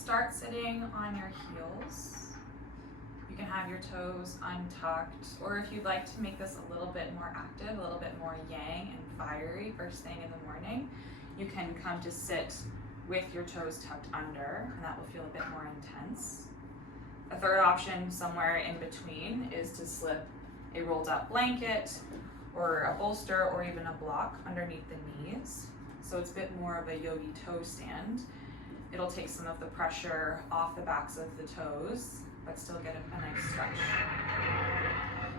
Start sitting on your heels. You can have your toes untucked, or if you'd like to make this a little bit more active, a little bit more yang and fiery first thing in the morning, you can come to sit with your toes tucked under, and that will feel a bit more intense. A third option somewhere in between is to slip a rolled up blanket or a bolster or even a block underneath the knees. So it's a bit more of a yogi toe stand. It'll take some of the pressure off the backs of the toes, but still get a nice stretch.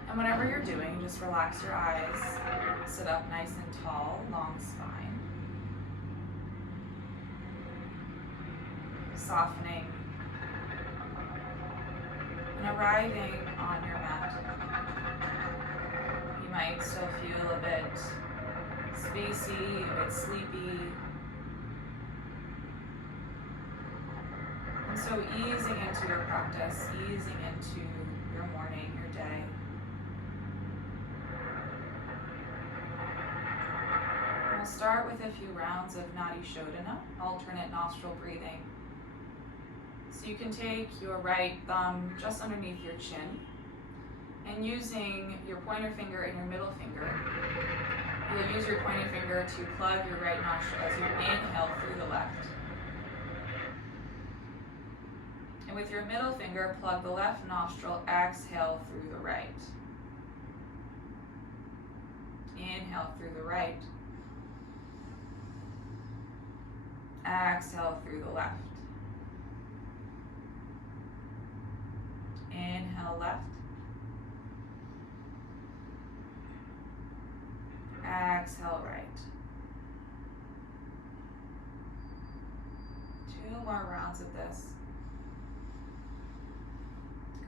And whatever you're doing, just relax your eyes, sit up nice and tall, long spine. Softening and arriving on your mat. You might still feel a bit spacey, a bit sleepy. And so easing into your practice, easing into your morning, your day. We'll start with a few rounds of Nadi Shodhana, alternate nostril breathing. So you can take your right thumb just underneath your chin, and using your pointer finger and your middle finger, you'll use your pointer finger to plug your right nostril as you inhale through the left. And with your middle finger, plug the left nostril, exhale through the right. Inhale through the right. Exhale through the left. Inhale left. Exhale right. 2 more rounds of this.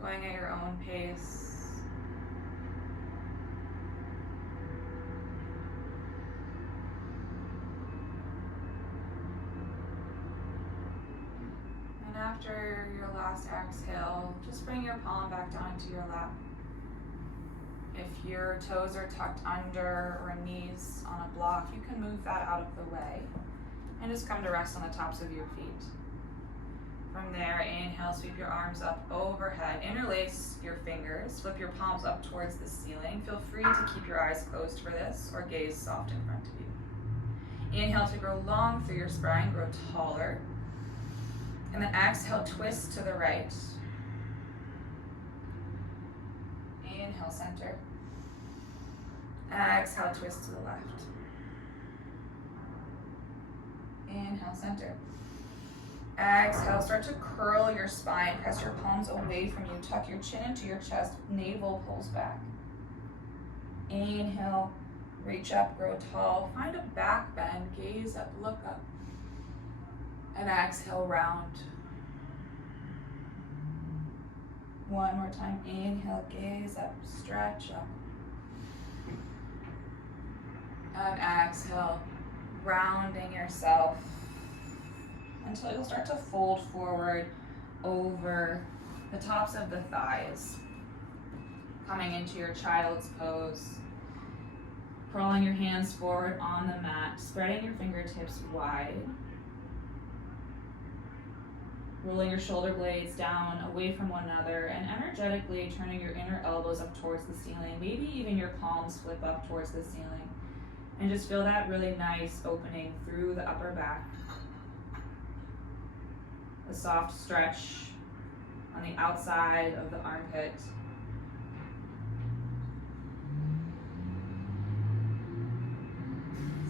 Going at your own pace. And after your last exhale, just bring your palm back down to your lap. If your toes are tucked under or knees on a block, you can move that out of the way and just come to rest on the tops of your feet. From there, inhale, sweep your arms up overhead, interlace your fingers, flip your palms up towards the ceiling. Feel free to keep your eyes closed for this or gaze soft in front of you. Inhale to grow long through your spine, grow taller. And then exhale, twist to the right. Inhale, center. Exhale, twist to the left. Inhale, center. Exhale, start to curl your spine. Press your palms away from you. Tuck your chin into your chest. Navel pulls back. Inhale, reach up, grow tall. Find a back bend, gaze up, look up. And exhale, round. One more time. Inhale, gaze up, stretch up. And exhale, rounding yourself until you'll start to fold forward over the tops of the thighs. Coming into your child's pose. Curling your hands forward on the mat, spreading your fingertips wide. Rolling your shoulder blades down away from one another and energetically turning your inner elbows up towards the ceiling. Maybe even your palms flip up towards the ceiling. And just feel that really nice opening through the upper back. A soft stretch on the outside of the armpit.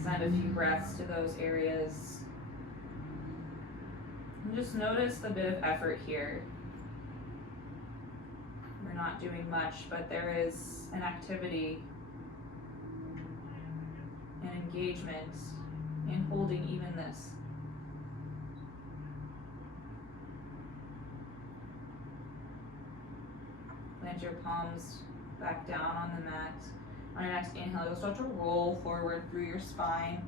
Send a few breaths to those areas. And just notice the bit of effort here. We're not doing much, but there is an activity, an engagement in holding even this. Plant your palms back down on the mat. On your next inhale, you'll start to roll forward through your spine.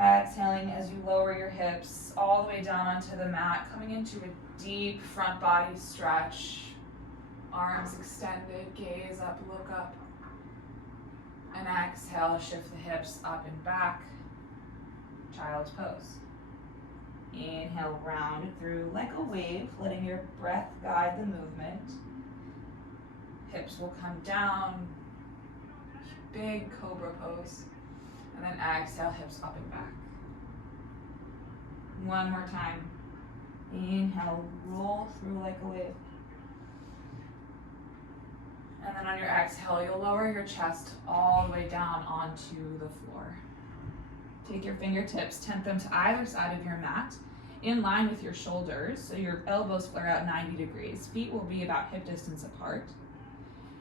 Exhaling as you lower your hips all the way down onto the mat, coming into a deep front body stretch. Arms extended, gaze up, look up. And exhale, shift the hips up and back. Child's pose. Inhale, round it through like a wave, letting your breath guide the movement. Hips will come down, big cobra pose. And then exhale, hips up and back. One more time. Inhale, roll through like a wave. And then on your exhale, you'll lower your chest all the way down onto the floor. Take your fingertips, tent them to either side of your mat, in line with your shoulders, so your elbows flare out 90 degrees. Feet will be about hip distance apart.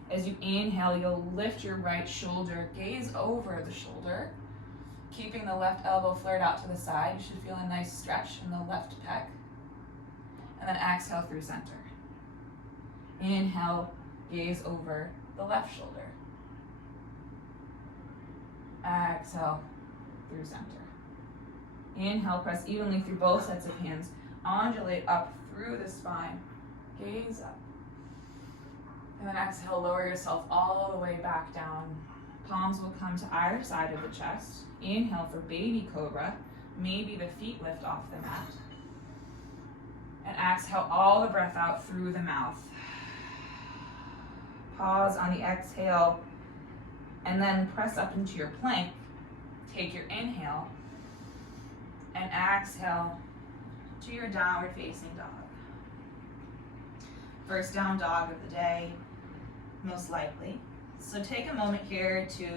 As you inhale, you'll lift your right shoulder, gaze over the shoulder, keeping the left elbow flared out to the side. You should feel a nice stretch in the left pec. And then exhale through center. Inhale, gaze over the left shoulder. Exhale through center. Inhale, press evenly through both sets of hands. Undulate up through the spine. Gaze up. And then exhale, lower yourself all the way back down. Palms will come to either side of the chest. Inhale for baby cobra. Maybe the feet lift off the mat. And exhale all the breath out through the mouth. Pause on the exhale, and then press up into your plank. Take your inhale, and exhale to your downward facing dog. First down dog of the day, most likely. So take a moment here to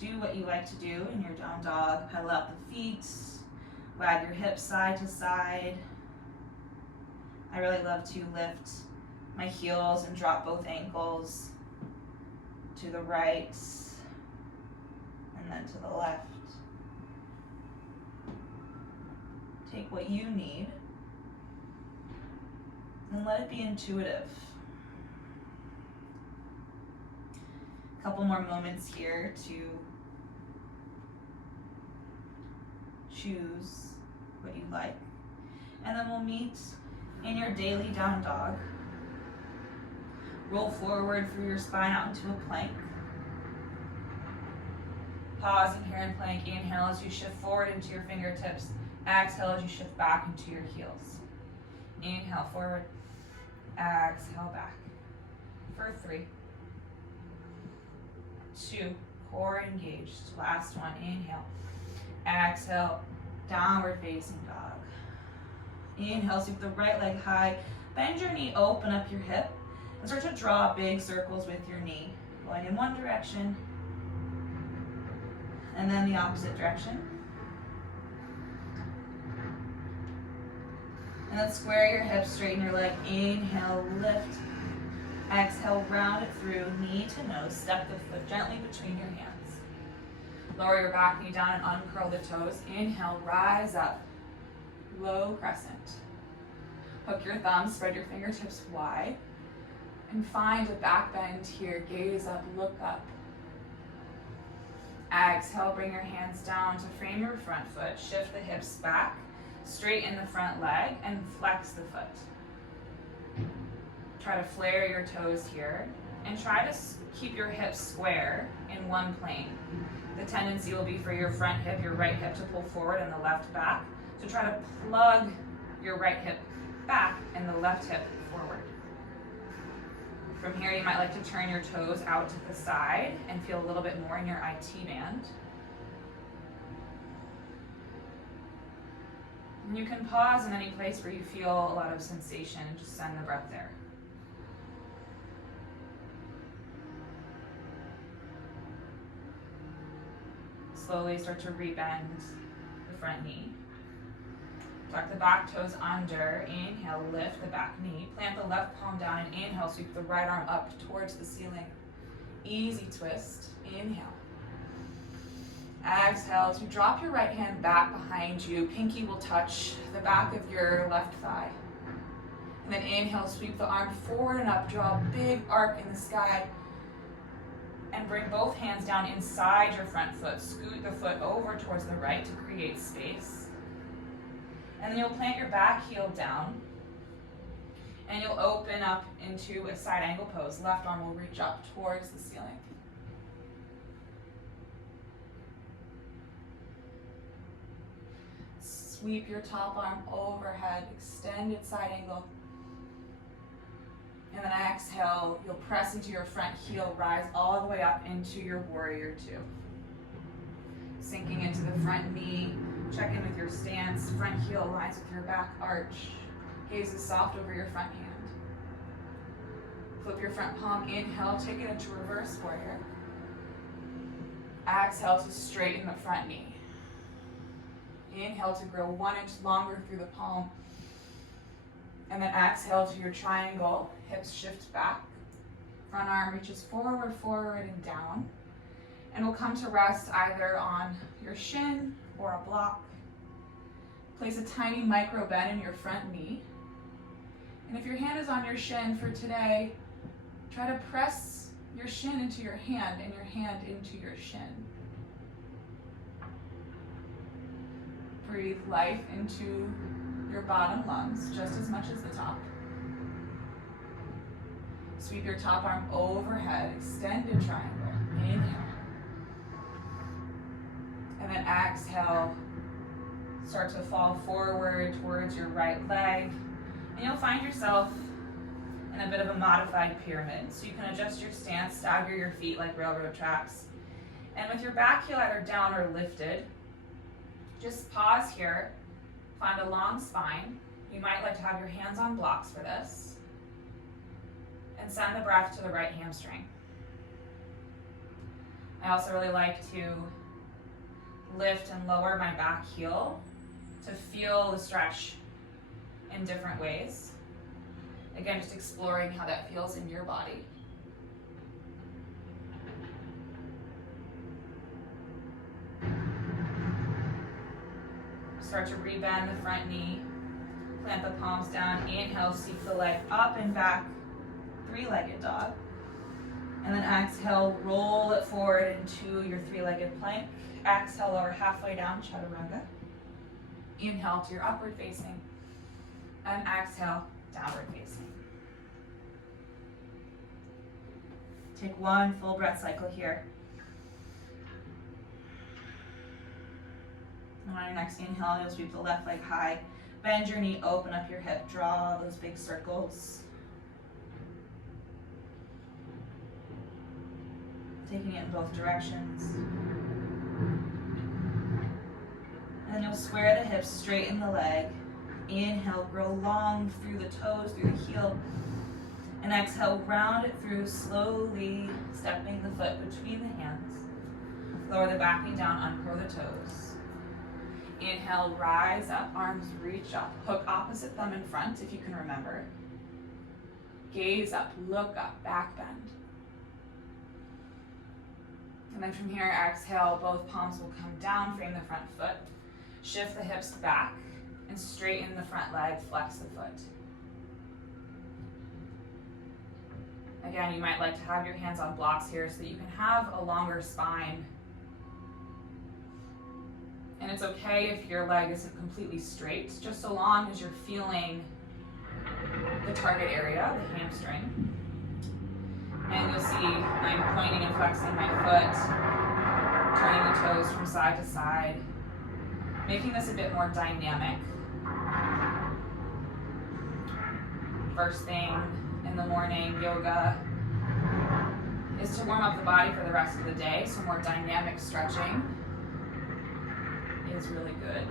do what you like to do in your down dog. Pedal out the feet, wag your hips side to side. I really love to lift my heels and drop both ankles to the right and then to the left. Take what you need and let it be intuitive. A couple more moments here to choose what you like. And then we'll meet in your daily down dog. Roll forward through your spine out into a plank. Pause in here in plank. Inhale as you shift forward into your fingertips. Exhale as you shift back into your heels. Inhale forward. Exhale back. For 3, 2, core engaged. Last one. Inhale. Exhale. Downward facing dog. Inhale, sweep the right leg high. Bend your knee, open up your hip. And start to draw big circles with your knee, going in one direction, and then the opposite direction. And then square your hips, straighten your leg. Inhale, lift. Exhale, round it through, knee to nose. Step the foot gently between your hands. Lower your back knee down and uncurl the toes. Inhale, rise up. Low crescent. Hook your thumbs, spread your fingertips wide. And find a back bend here. Gaze up, look up. Exhale, bring your hands down to frame your front foot. Shift the hips back, straighten the front leg, and flex the foot. Try to flare your toes here, and try to keep your hips square in one plane. The tendency will be for your front hip, your right hip to pull forward and the left back. So try to plug your right hip back and the left hip forward. From here, you might like to turn your toes out to the side and feel a little bit more in your IT band. And you can pause in any place where you feel a lot of sensation and just send the breath there. Slowly start to rebend the front knee. Tuck the back toes under. Inhale, lift the back knee. Plant the left palm down and inhale, sweep the right arm up towards the ceiling. Easy twist. Inhale. Exhale, as you drop your right hand back behind you, pinky will touch the back of your left thigh. And then inhale, sweep the arm forward and up, draw a big arc in the sky. And bring both hands down inside your front foot. Scoot the foot over towards the right to create space. And then you'll plant your back heel down. And you'll open up into a side angle pose. Left arm will reach up towards the ceiling. Sweep your top arm overhead, extended side angle. And then exhale, you'll press into your front heel, rise all the way up into your warrior two. Sinking into the front knee, check in with your stance, front heel aligns with your back arch. Gaze is soft over your front hand. Flip your front palm, inhale, take it into reverse warrior. Exhale to straighten the front knee. Inhale to grow 1 inch longer through the palm. And then exhale to your triangle, hips shift back. Front arm reaches forward, forward, and down. And we'll come to rest either on your shin or a block. Place a tiny micro bend in your front knee. And if your hand is on your shin for today, try to press your shin into your hand and your hand into your shin. Breathe life into your bottom lungs just as much as the top. Sweep your top arm overhead, extended triangle. Inhale. And then exhale, start to fall forward towards your right leg. And you'll find yourself in a bit of a modified pyramid. So you can adjust your stance, stagger your feet like railroad tracks. And with your back heel either down or lifted, just pause here, find a long spine. You might like to have your hands on blocks for this. And send the breath to the right hamstring. I also really like to lift and lower my back heel to feel the stretch in different ways. Again, just exploring how that feels in your body. Start to rebend the front knee. Plant the palms down. Inhale, sweep the leg up and back. Three-legged dog. And then exhale, roll it forward into your three-legged plank. Exhale, lower halfway down, chaturanga. Inhale to your upward facing. And exhale, downward facing. Take one full breath cycle here. And on your next inhale, you'll sweep the left leg high. Bend your knee, open up your hip, draw those big circles. Taking it in both directions. And then you'll square the hips, straighten the leg. Inhale, grow long through the toes, through the heel. And exhale, round it through, slowly stepping the foot between the hands. Lower the back knee down, uncurl the toes. Inhale, rise up, arms reach up. Hook opposite thumb in front if you can remember. Gaze up, look up, back bend. And then from here, exhale, both palms will come down, frame the front foot. Shift the hips back and straighten the front leg, flex the foot. Again, you might like to have your hands on blocks here so that you can have a longer spine. And it's okay if your leg isn't completely straight, just so long as you're feeling the target area, the hamstring. And you'll see I'm pointing and flexing my foot, turning the toes from side to side, making this a bit more dynamic. First thing in the morning, yoga is to warm up the body for the rest of the day, so more dynamic stretching is really good.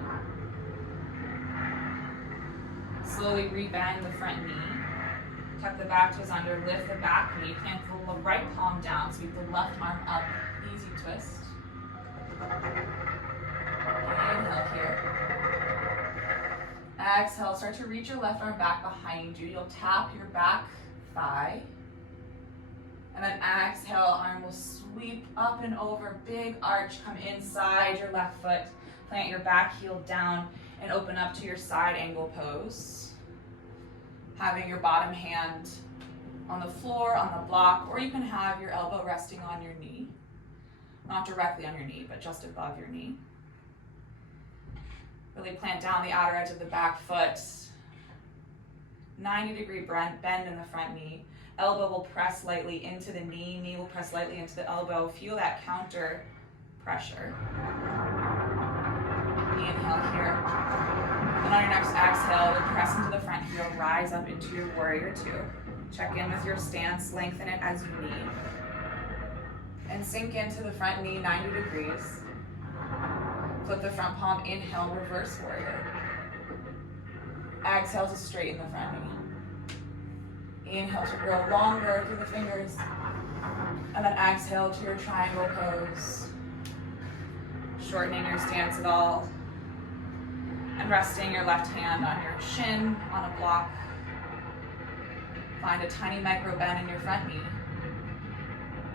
Slowly rebend the front knee. Tuck the back toes under, lift the back knee, plant the right palm down, sweep the left arm up, easy twist. Inhale here. Exhale, start to reach your left arm back behind you. You'll tap your back thigh. And then exhale, arm will sweep up and over, big arch, come inside your left foot. Plant your back heel down and open up to your side angle pose. Having your bottom hand on the floor, on the block, or you can have your elbow resting on your knee. Not directly on your knee, but just above your knee. Really plant down the outer edge of the back foot. 90-degree bend in the front knee. Elbow will press lightly into the knee. Knee will press lightly into the elbow. Feel that counter pressure. Inhale here. And on your next exhale, then press into the front heel, rise up into your warrior two. Check in with your stance, lengthen it as you need. And sink into the front knee 90 degrees. Flip the front palm, inhale, reverse warrior. Exhale to straighten the front knee. Inhale to grow longer through the fingers. And then exhale to your triangle pose. Shortening your stance at all. And resting your left hand on your shin, on a block. Find a tiny micro bend in your front knee.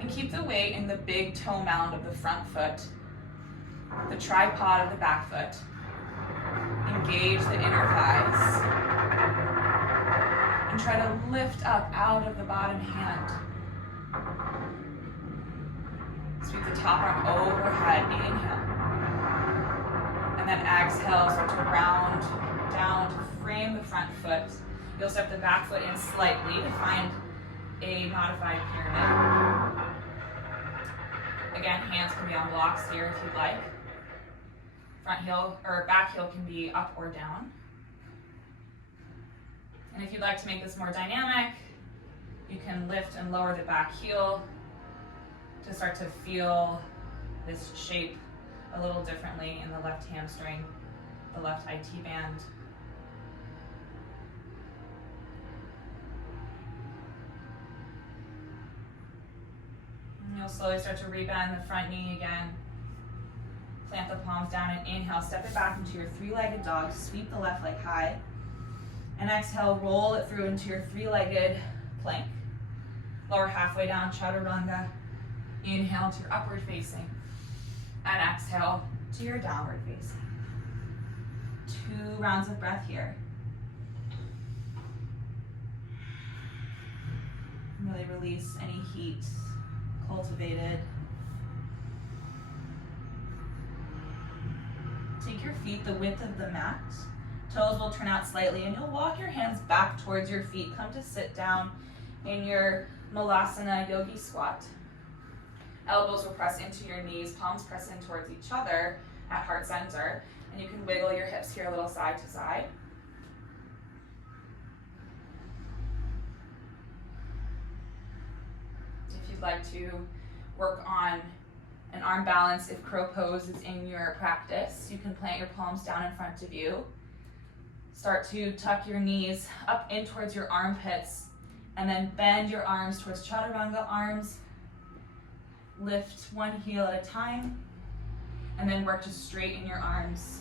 And keep the weight in the big toe mound of the front foot, the tripod of the back foot. Engage the inner thighs. And try to lift up out of the bottom hand. Sweep the top arm overhead, inhale. And then exhale, start to round down to frame the front foot. You'll step the back foot in slightly to find a modified pyramid. Again, hands can be on blocks here if you'd like. Front heel or back heel can be up or down. And if you'd like to make this more dynamic, you can lift and lower the back heel to start to feel this shape a little differently in the left hamstring, the left IT band. And you'll slowly start to rebend the front knee again. Plant the palms down and inhale, step it back into your three-legged dog, sweep the left leg high. And exhale, roll it through into your three-legged plank. Lower halfway down, chaturanga. Inhale to your upward facing. And exhale to your downward facing. 2 rounds of breath here. Really release any heat cultivated. Take your feet the width of the mat. Toes will turn out slightly and you'll walk your hands back towards your feet. Come to sit down in your Malasana Yogi squat. Elbows will press into your knees, palms press in towards each other at heart center. And you can wiggle your hips here a little side to side. If you'd like to work on an arm balance, if crow pose is in your practice, you can plant your palms down in front of you. Start to tuck your knees up in towards your armpits and then bend your arms towards chaturanga arms. Lift one heel at a time and then work to straighten your arms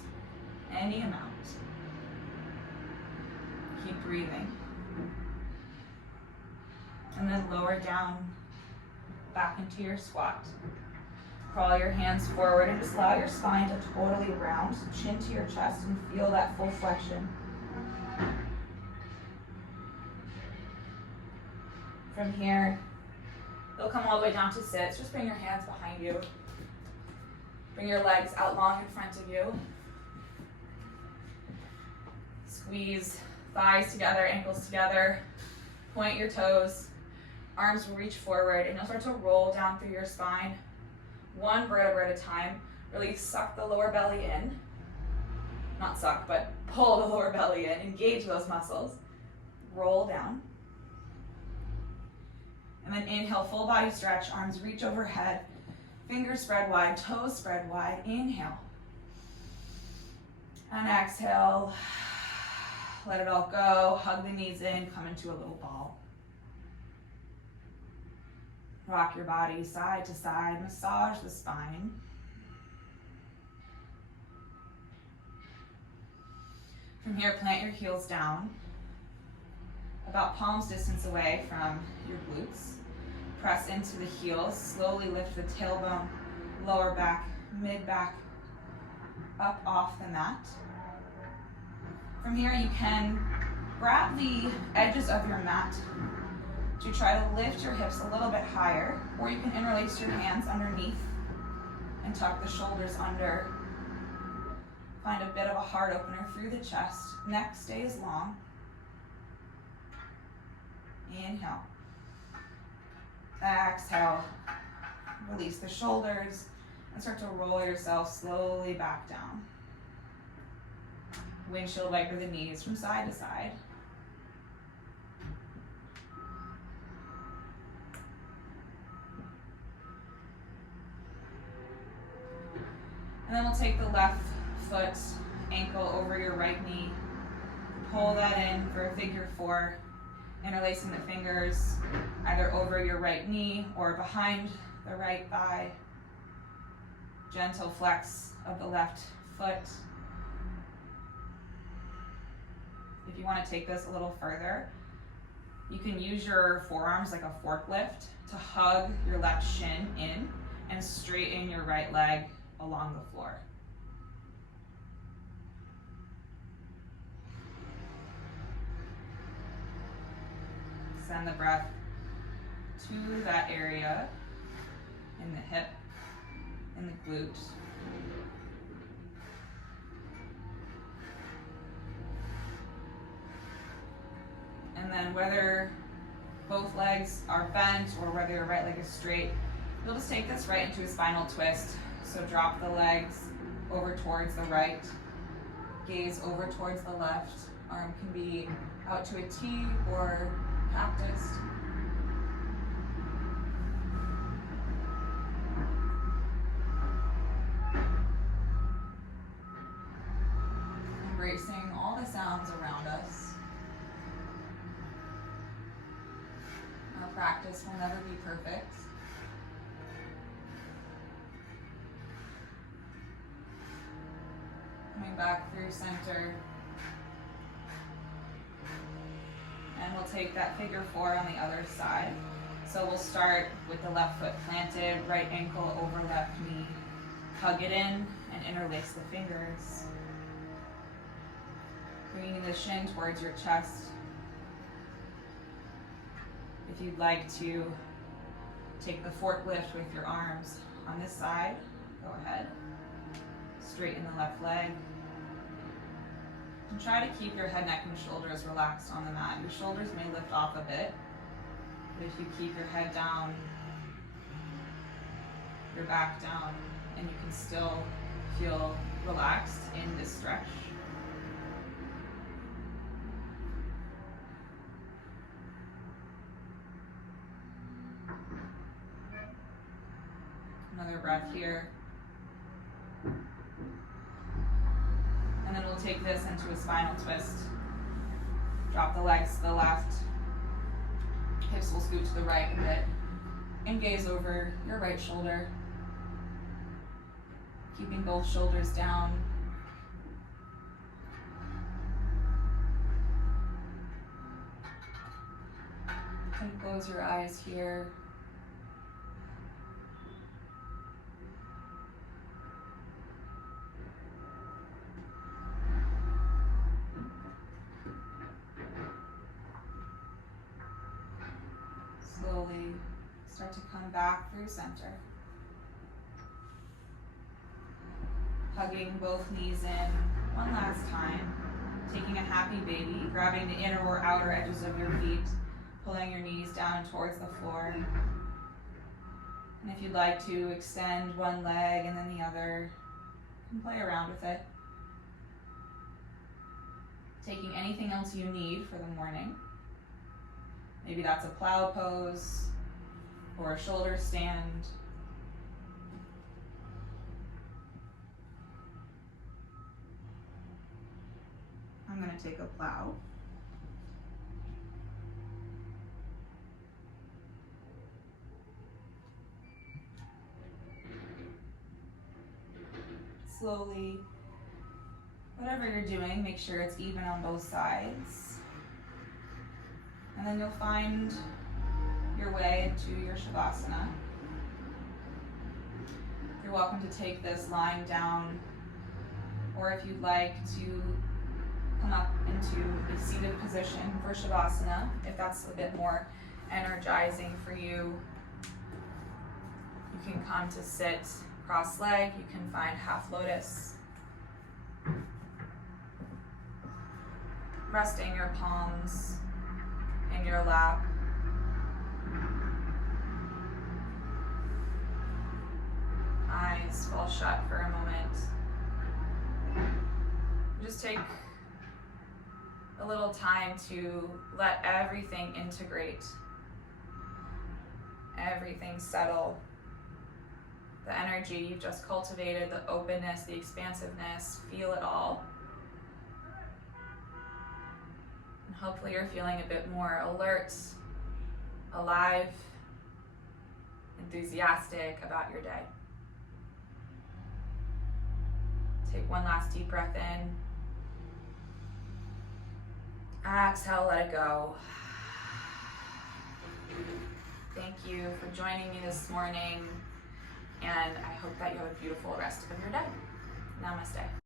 any amount. Keep breathing. And then lower down back into your squat. Crawl your hands forward and just allow your spine to totally round, chin to your chest, and feel that full flexion. From here, you'll come all the way down to sit. Just bring your hands behind you. Bring your legs out long in front of you. Squeeze thighs together, ankles together. Point your toes. Arms will reach forward and you'll start to roll down through your spine. One vertebra at a time. Really suck the lower belly in. Not suck, but pull the lower belly in. Engage those muscles. Roll down. And then inhale, full body stretch. Arms reach overhead. Fingers spread wide, toes spread wide. Inhale. And exhale. Let it all go. Hug the knees in. Come into a little ball. Rock your body side to side. Massage the spine. From here, plant your heels down, about palm's distance away from your glutes. Press into the heels. Slowly lift the tailbone, lower back, mid back, up off the mat. From here, you can grab the edges of your mat to try to lift your hips a little bit higher, or you can interlace your hands underneath and tuck the shoulders under. Find a bit of a heart opener through the chest. Neck stays long. Inhale. Exhale. Release the shoulders and start to roll yourself slowly back down. windshield wiper the knees from side to side. And then we'll take the left foot ankle over your right knee. Pull that in for a figure 4, interlacing the fingers either over your right knee or behind the right thigh. Gentle flex of the left foot. If you want to take this a little further, you can use your forearms like a forklift to hug your left shin in and straighten your right leg along the floor. Send the breath to that area in the hip, in the glute. And then whether both legs are bent or whether your right leg is straight, you'll just take this right into a spinal twist. So drop the legs over towards the right, gaze over towards the left. Arm can be out to a T or cactus. Embracing all the sounds around us. Our practice will never be perfect. Coming back through center. And we'll take that figure 4 on the other side. So we'll start with the left foot planted, right ankle over left knee. Hug it in and interlace the fingers. Bringing the shin towards your chest. If you'd like to take the forklift with your arms on this side, go ahead. Straighten the left leg. And try to keep your head, neck, and shoulders relaxed on the mat. Your shoulders may lift off a bit, but if you keep your head down, your back down, and you can still feel relaxed in this stretch. Another breath here. And then we'll take this into a spinal twist. Drop the legs to the left. Hips will scoot to the right a bit. And gaze over your right shoulder. Keeping both shoulders down. You can close your eyes here. Slowly start to come back through center. Hugging both knees in one last time. Taking a happy baby, grabbing the inner or outer edges of your feet, pulling your knees down towards the floor. And if you'd like to extend one leg and then the other, you can play around with it. Taking anything else you need for the morning. Maybe that's a plow pose or a shoulder stand. I'm going to take a plow. Slowly, whatever you're doing, make sure it's even on both sides. And then you'll find your way into your Shavasana. You're welcome to take this lying down, or if you'd like to come up into a seated position for Shavasana, if that's a bit more energizing for you. You can come to sit cross-legged. You can find half lotus. Resting your palms in your lap. Eyes fall shut for a moment. Just take a little time to let everything integrate, everything settle. The energy you've just cultivated, the openness, the expansiveness, feel it all. And hopefully you're feeling a bit more alert, alive, enthusiastic about your day. Take one last deep breath in. Exhale, let it go. Thank you for joining me this morning, and I hope that you have a beautiful rest of your day. Namaste.